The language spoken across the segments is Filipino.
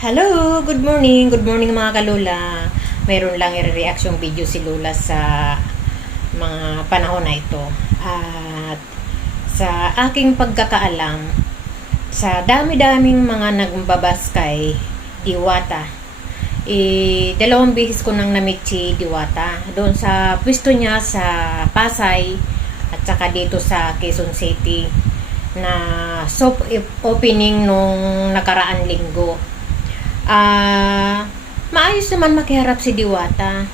Hello! Good morning! Good morning mga kalula. Mayroon lang i-reaction video si Lula sa mga panahon na ito. At sa aking pagkakaalam, sa dami-daming mga nagbabas kay Diwata, eh, dalawang beses ko nang namit si Diwata. Doon sa pwesto niya sa Pasay at saka dito sa Quezon City na soft opening nung nakaraan linggo. Ah, maayos naman makiharap si Diwata.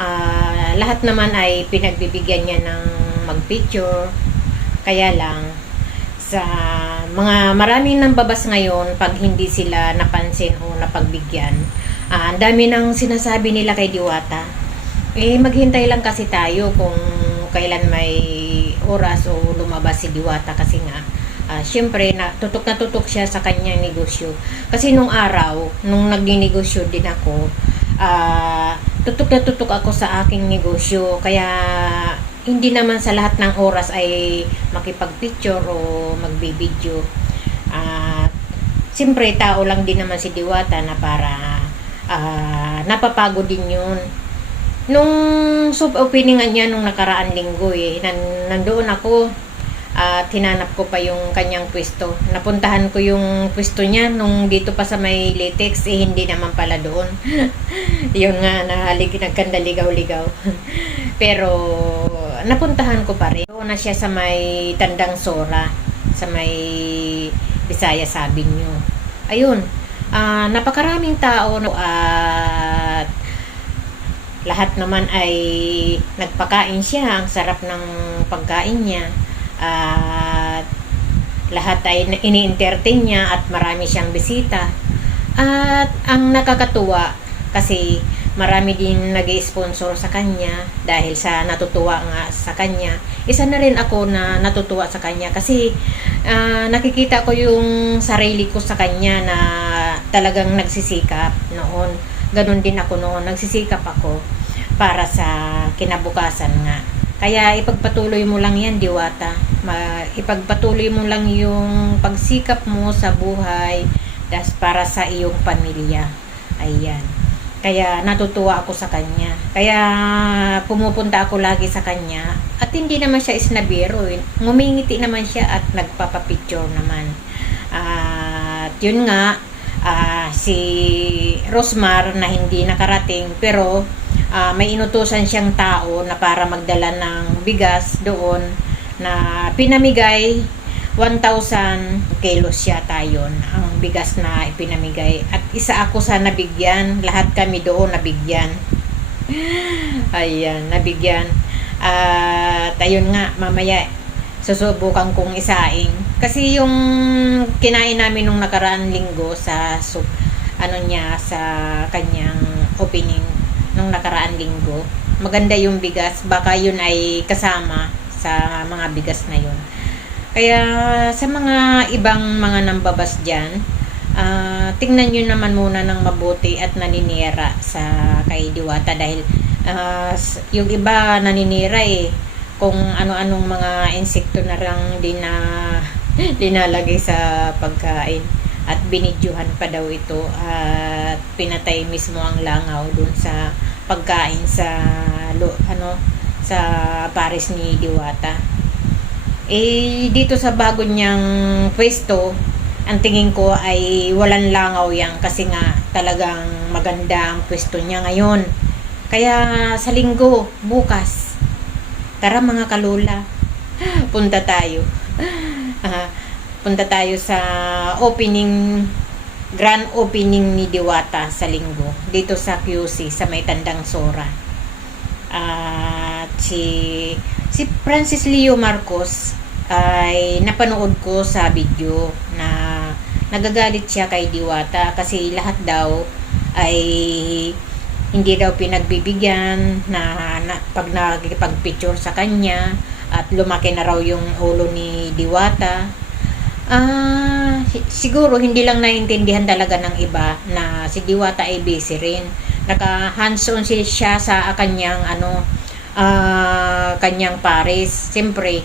Ah, lahat naman ay pinagbibigyan niya ng magpicture. Kaya lang sa mga maraming nang babas ngayon pag hindi sila napansin o napagbigyan. Ah, ang dami nang sinasabi nila kay Diwata. Eh maghintay lang kasi tayo kung kailan may oras o lumabas si Diwata kasi nga syempre, na, tutok na tutok siya sa kanyang negosyo. Kasi nung araw, nung nagninegosyo din ako, ah, tutok na tutok ako sa aking negosyo. Kaya, hindi naman sa lahat ng oras ay makipag-picture o magbibideo. At, siyempre, tao lang din naman si Diwata na para ah, napapagod din yun. Nung sub openingan niya nung nakaraan linggo eh, nan, nandoon ako at hinanap ko pa yung kanyang pwesto. Napuntahan ko yung pwesto niya nung dito pa sa may latex, eh hindi naman pala doon. yun nga, nahalig, nagkandaligaw-ligaw. Pero, napuntahan ko pa rin. Doon na siya sa may Tandang Sora, sa may Bisaya sabi niyo. Ayun, ah, napakaraming tao at lahat naman ay nagpakain siya. Ang sarap ng pagkain niya at lahat ay ini-entertain niya at marami siyang bisita. At ang nakakatuwa kasi marami din nag sponsor sa kanya dahil sa natutuwa nga sa kanya. Isa na rin ako na natutuwa sa kanya kasi uh, nakikita ko yung sarili ko sa kanya na talagang nagsisikap noon. Ganon din ako noon, nagsisikap ako para sa kinabukasan nga. Kaya ipagpatuloy mo lang yan, Diwata. Ma, ipagpatuloy mo lang yung pagsikap mo sa buhay das para sa iyong pamilya. Ayan. Kaya natutuwa ako sa kanya. Kaya pumupunta ako lagi sa kanya. At hindi naman siya isnabiro. Eh. Ngumingiti naman siya at nagpapapicture naman. At yun nga, uh, si Rosmar na hindi nakarating pero uh, may inutusan siyang tao na para magdala ng bigas doon na pinamigay 1,000 kilos yata yun ang bigas na ipinamigay. At isa ako sa nabigyan. Lahat kami doon nabigyan. Ayan nabigyan. At ayun nga mamaya susubukan kong isaing. Kasi yung kinain namin nung nakaraan linggo sa so, ano niya sa kanyang opening nung nakaraan linggo. Maganda yung bigas. Baka yun ay kasama sa mga bigas na yun. Kaya sa mga ibang mga nambabas dyan, uh, tingnan nyo naman muna ng mabuti at naninira sa kay Diwata dahil uh, yung iba naninira eh kung ano-anong mga insekto na lang din na dinalagay sa pagkain at binidyuhan pa daw ito at pinatay mismo ang langaw dun sa pagkain sa ano sa Paris ni Diwata. Eh dito sa bago niyang pwesto, ang tingin ko ay walang langaw yan kasi nga talagang maganda ang pwesto niya ngayon. Kaya sa linggo, bukas, tara mga kalula, punta tayo. Uh, punta tayo sa opening grand opening ni Diwata sa linggo dito sa QC sa may Tandang Sora. At uh, si si Francis Leo Marcos ay napanood ko sa video na nagagalit siya kay Diwata kasi lahat daw ay hindi daw pinagbibigyan na, na pag nagkipag-picture sa kanya at lumaki na raw yung ulo ni Diwata Ah, siguro hindi lang naiintindihan talaga ng iba na si Diwata ay busy rin. Naka hands-on siya sa kanyang ano uh, kanyang pares. Siyempre,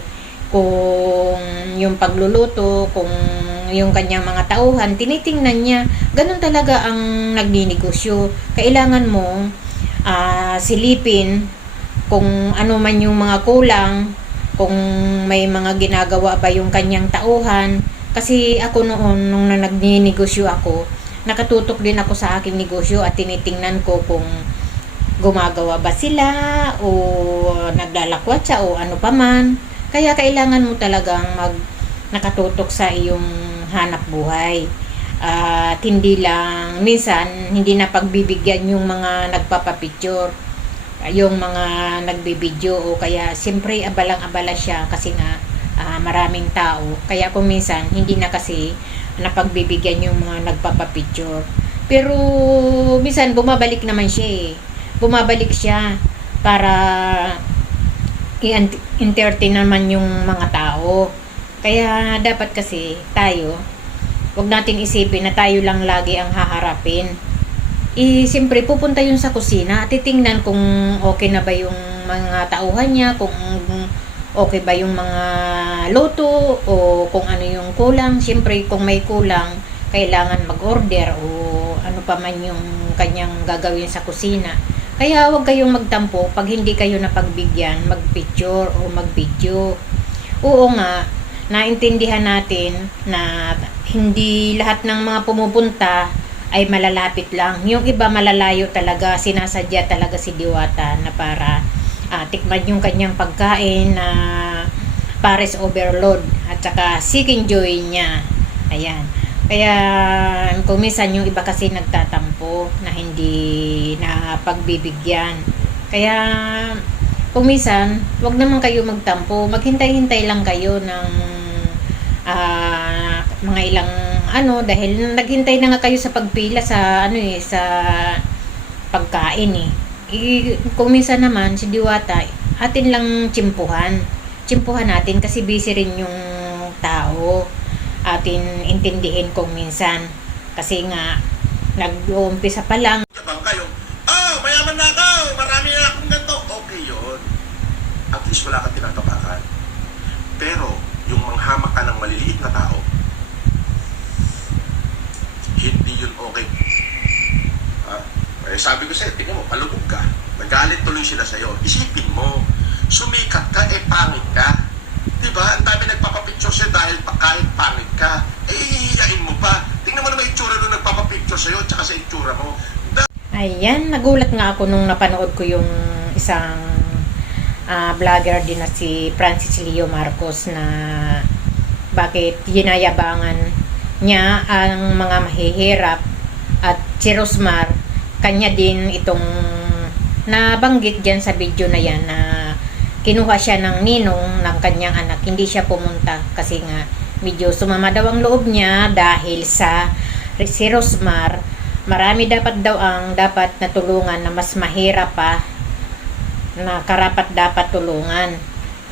kung yung pagluluto, kung yung kanyang mga tauhan, tinitingnan niya. Ganun talaga ang nagninegosyo. Kailangan mo ah, silipin kung ano man yung mga kulang, kung may mga ginagawa ba yung kanyang tauhan. Kasi ako noon, nung na nagninegosyo ako, nakatutok din ako sa aking negosyo at tinitingnan ko kung gumagawa ba sila o naglalakwatsa o ano pa man. Kaya kailangan mo talagang mag nakatutok sa iyong hanap buhay. At hindi lang, minsan, hindi na pagbibigyan yung mga nagpapapicture, yung mga nagbibideo o kaya siyempre abalang-abala siya kasi nga ah, maraming tao. Kaya kung minsan, hindi na kasi napagbibigyan yung mga nagpapapicture. Pero minsan bumabalik naman siya eh. Bumabalik siya para i-entertain naman yung mga tao. Kaya dapat kasi tayo, wag nating isipin na tayo lang lagi ang haharapin. I, siyempre, pupunta yun sa kusina at titingnan kung okay na ba yung mga tauhan niya, kung okay ba yung mga loto o kung ano yung kulang. Siyempre, kung may kulang, kailangan mag-order o ano pa man yung kanyang gagawin sa kusina. Kaya huwag kayong magtampo pag hindi kayo napagbigyan, mag-picture o mag-video. Oo nga, naintindihan natin na hindi lahat ng mga pumupunta ay malalapit lang. Yung iba malalayo talaga, sinasadya talaga si Diwata na para ah, tikman yung kanyang pagkain na pares overload at saka seeking joy niya. Ayan. Kaya kung minsan yung iba kasi nagtatampo na hindi na pagbibigyan. Kaya kung minsan, wag naman kayo magtampo. Maghintay-hintay lang kayo ng ah, mga ilang ano dahil naghintay na nga kayo sa pagpila sa ano eh sa pagkain eh. I, kung minsan naman si Diwata atin lang tsimpuhan. Tsimpuhan natin kasi busy rin yung tao. Atin intindihin kung minsan kasi nga nag-uumpisa pa lang kayo, oh, mayaman na ako, marami na akong ganito. Okay yun. At least wala kang tinatapakan. Pero, yung manghamak ka ng maliliit na tao, hindi yun okay. Ah, eh, sabi ko sa'yo, tingnan mo, palubog ka. Nagalit tuloy sila sa'yo. Isipin mo, sumikat ka, eh pangit ka. Diba? Ang dami nagpapapicture sa'yo dahil pa, kahit pangit ka. Eh, ihihiyain mo pa. Tingnan mo naman itsura nung nagpapapicture sa'yo tsaka sa itsura mo. Ayan, nagulat nga ako nung napanood ko yung isang ah, vlogger din na si Francis Leo Marcos na bakit ginayabangan niya ang mga mahihirap at si Rosmar kanya din itong nabanggit dyan sa video na yan na kinuha siya ng ninong ng kanyang anak hindi siya pumunta kasi nga medyo sumama daw ang loob niya dahil sa si Rosmar marami dapat daw ang dapat natulungan na mas mahirap pa na karapat dapat tulungan.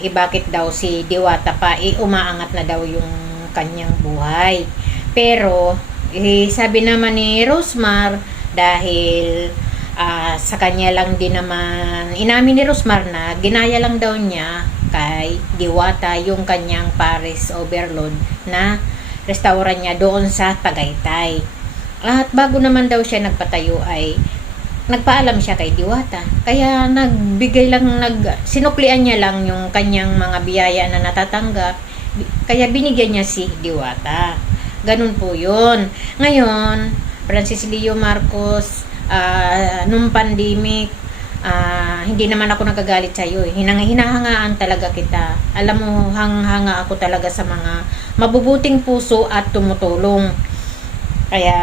E bakit daw si Diwata pa, e umaangat na daw yung kanyang buhay. Pero, eh, sabi naman ni Rosmar, dahil ah, sa kanya lang din naman, inamin ni Rosmar na ginaya lang daw niya kay Diwata yung kanyang Paris Overload na restaurant niya doon sa Tagaytay. At bago naman daw siya nagpatayo ay nagpaalam siya kay Diwata. Kaya nagbigay lang, nag, sinuklian niya lang yung kanyang mga biyaya na natatanggap. Kaya binigyan niya si Diwata. Ganun po yun. Ngayon, Francis Leo Marcos, ah, nung pandemic, ah, hindi naman ako nagagalit sa iyo. Eh. Hinang, hinahangaan talaga kita. Alam mo, hanghanga ako talaga sa mga mabubuting puso at tumutulong. Kaya,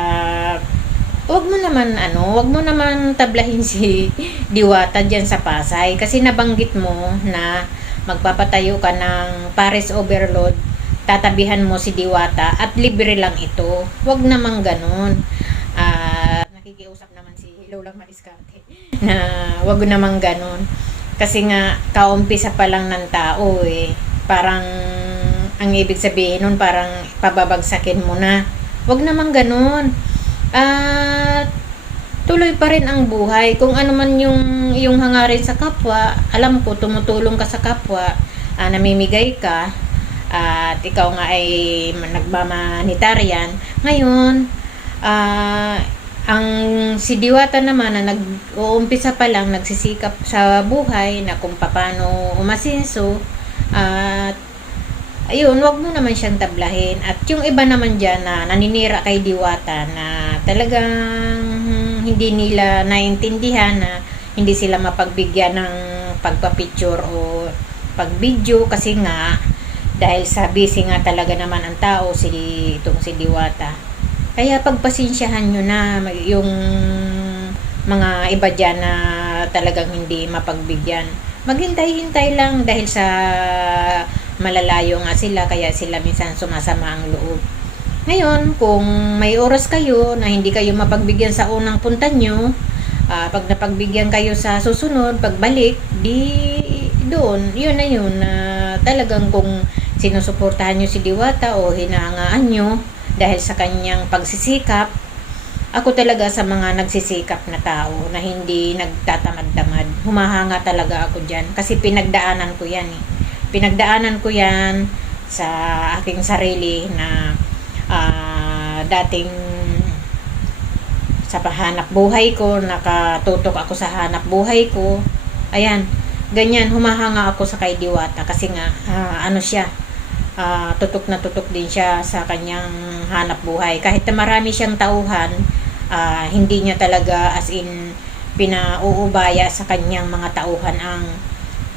wag mo naman ano, wag mo naman tablahin si Diwata diyan sa Pasay kasi nabanggit mo na magpapatayo ka ng Paris Overload, tatabihan mo si Diwata at libre lang ito. Wag naman ganun. Ah, nakikiusap naman si Lola Mariscarte na wag naman ganun. Kasi nga kaumpisa pa lang ng tao eh. Parang ang ibig sabihin nun parang pababagsakin mo na. Wag naman ganun. At tuloy pa rin ang buhay. Kung ano man yung, yung hangarin sa kapwa, alam ko, tumutulong ka sa kapwa, ah, namimigay ka, at ikaw nga ay nagmamanitarian. Ngayon, ah, ang si Diwata naman na nag-uumpisa pa lang, nagsisikap sa buhay na kung paano umasinso at ayun, wag mo naman siyang tablahin. At yung iba naman dyan na naninira kay Diwata na talagang hindi nila naintindihan na hindi sila mapagbigyan ng pagpapicture o pagbidyo kasi nga dahil sa busy nga talaga naman ang tao si itong si Diwata. Kaya pagpasensyahan nyo na yung mga iba dyan na talagang hindi mapagbigyan. Maghintay-hintay lang dahil sa malalayo nga sila kaya sila minsan sumasama ang loob. Ngayon, kung may oras kayo na hindi kayo mapagbigyan sa unang punta nyo, ah, pag napagbigyan kayo sa susunod, pagbalik, di doon, yun na yun na talagang kung sinusuportahan nyo si Diwata o hinahangaan nyo dahil sa kanyang pagsisikap, ako talaga sa mga nagsisikap na tao na hindi nagtatamad-tamad. Humahanga talaga ako dyan kasi pinagdaanan ko yan eh. Pinagdaanan ko yan sa aking sarili na ah, dating sa pahanap buhay ko, nakatutok ako sa hanap buhay ko. Ayan, ganyan, humahanga ako sa kay Diwata kasi nga, ah, ano siya, ah, tutok na tutok din siya sa kanyang hanap buhay. Kahit na marami siyang tauhan, ah, hindi niya talaga as in pinauubaya sa kanyang mga tauhan ang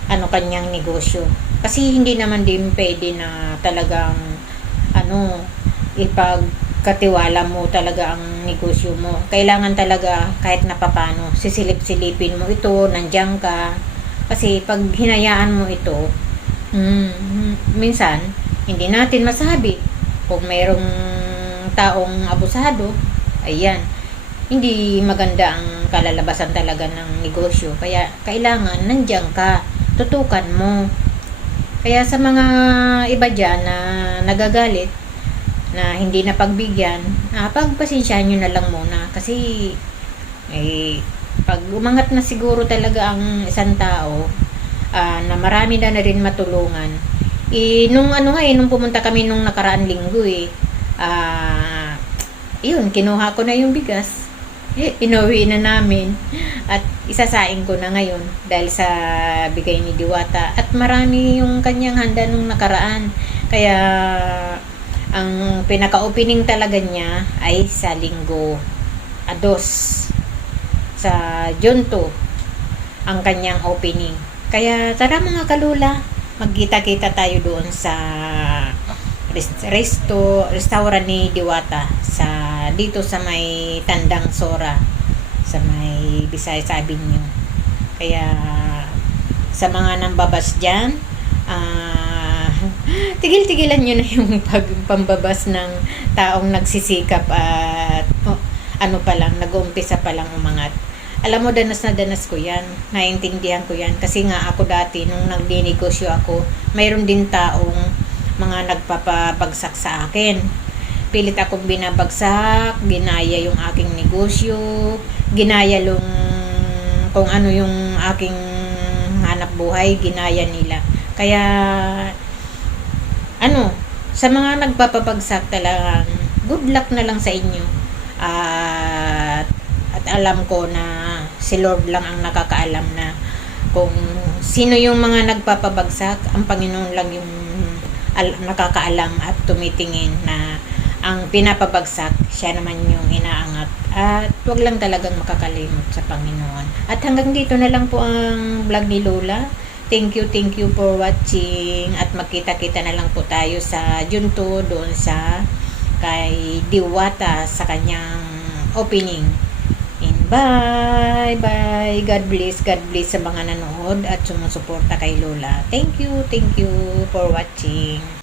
ano kanyang negosyo. Kasi hindi naman din pwede na talagang ano ipagkatiwala mo talaga ang negosyo mo. Kailangan talaga kahit na papano sisilip-silipin mo ito, nandiyan ka. Kasi pag hinayaan mo ito, mm, minsan hindi natin masabi kung mayroong taong abusado, ayan, hindi maganda ang kalalabasan talaga ng negosyo. Kaya kailangan nandiyan ka, tutukan mo. Kaya sa mga iba dyan na nagagalit, na hindi na pagbigyan, ah, pagpasensyahan nyo na lang muna. Kasi, eh, pag umangat na siguro talaga ang isang tao, ah, na marami na na rin matulungan, eh, nung ano nga eh, nung pumunta kami nung nakaraan linggo eh, ah, yun, kinuha ko na yung bigas. Eh, inuwi na namin. At isasaing ko na ngayon dahil sa bigay ni Diwata. At marami yung kanyang handa nung nakaraan. Kaya, ang pinaka-opening talaga niya ay sa linggo ados sa June 2 ang kanyang opening. Kaya tara mga kalula, magkita-kita tayo doon sa rest- resto, restaurant ni Diwata sa dito sa may Tandang Sora sa may Visayas Avenue. Kaya sa mga nambabas dyan, ah, tigil-tigilan nyo na yung pagpambabas ng taong nagsisikap at oh, ano pa lang, nag-uumpisa pa lang umangat. Alam mo, danas na danas ko yan. Naintindihan ko yan. Kasi nga ako dati, nung nagdinegosyo ako, mayroon din taong mga nagpapabagsak sa akin. Pilit akong binabagsak, ginaya yung aking negosyo, ginaya yung kung ano yung aking hanap buhay, ginaya nila. Kaya, ano, sa mga nagpapabagsak talagang good luck na lang sa inyo. At, at alam ko na si Lord lang ang nakakaalam na kung sino yung mga nagpapabagsak, ang Panginoon lang yung al- nakakaalam at tumitingin na ang pinapabagsak, siya naman yung inaangat. At wag lang talagang makakalimot sa Panginoon. At hanggang dito na lang po ang vlog ni Lola. Thank you, thank you for watching. At magkita-kita na lang po tayo sa Junto doon sa kay Diwata sa kanyang opening. Bye! Bye! God bless, God bless sa mga nanood at sumusuporta kay Lola. Thank you, thank you for watching.